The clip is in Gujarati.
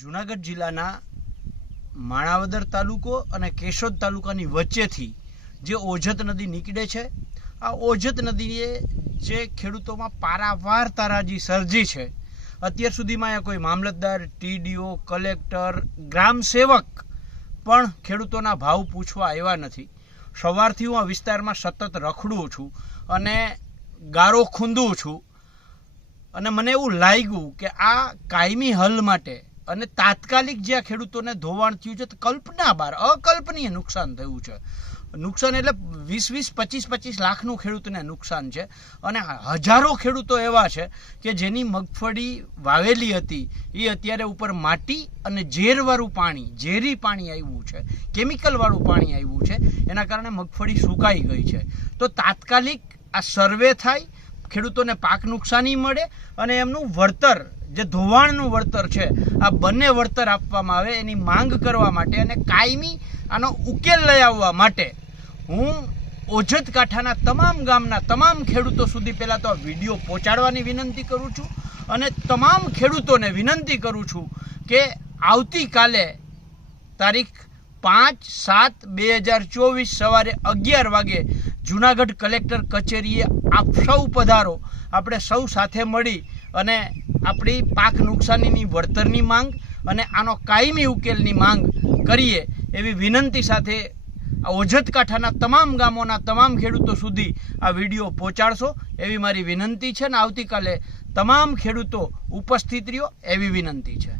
જૂનાગઢ જિલ્લાના માણાવદર તાલુકો અને કેશોદ તાલુકાની વચ્ચેથી જે ઓજત નદી નીકળે છે, આ ઓજત નદીએ જે ખેડૂતોમાં પારાવાર તારાજી સર્જી છે, અત્યાર સુધીમાં અહીંયા કોઈ મામલતદાર, ટીડીઓ, કલેક્ટર, ગ્રામ સેવક પણ ખેડૂતોના ભાવ પૂછવા આવ્યા નથી. સવારથી હું આ વિસ્તારમાં સતત રખડું છું અને ગારો ખૂંદું છું અને મને એવું લાગ્યું કે આ કાયમી હલ માટે અને તાત્કાલિક જે ખેડૂતોને ધોવાણ થયું છે, કલ્પના બહાર અકલ્પનીય નુકસાન થયું છે. નુકસાન એટલે 20-25 લાખનું ખેડૂતને નુકસાન છે અને હજારો ખેડૂતો એવા છે કે જેની મગફળી વાવેલી હતી એ અત્યારે ઉપર માટી અને ઝેરવાળું પાણી, ઝેરી પાણી આવ્યું છે, કેમિકલવાળું પાણી આવ્યું છે, એના કારણે મગફળી સુકાઈ ગઈ છે. તો તાત્કાલિક આ સર્વે થાય, ખેડૂતોને પાક નુકસાની મળે અને એમનું વળતર, જે ધોવાણનું વળતર છે, આ બંને વળતર આપવામાં આવે એની માંગ કરવા માટે અને કાયમી આનો ઉકેલ લઈ આવવા માટે હું ઓજત કાંઠાના તમામ ગામના તમામ ખેડૂતો સુધી પહેલાં તો આ વિડીયો પહોંચાડવાની વિનંતી કરું છું અને તમામ ખેડૂતોને વિનંતી કરું છું કે આવતીકાલે તારીખ 5/7/2024 સવારે 11 વાગે જૂનાગઢ કલેક્ટર કચેરીએ આપ સૌ પધારો. આપણે સૌ સાથે મળી અને આપણી પાક નુકસાનીની વળતરની માંગ અને આનો કાયમી ઉકેલની માંગ કરીએ એવી વિનંતી સાથે ઓજત કાંઠાના તમામ ગામોના તમામ ખેડૂતો સુધી આ વિડીયો પહોંચાડશો એવી મારી વિનંતી છે અને આવતીકાલે તમામ ખેડૂતો ઉપસ્થિત રહ્યો એવી વિનંતી છે.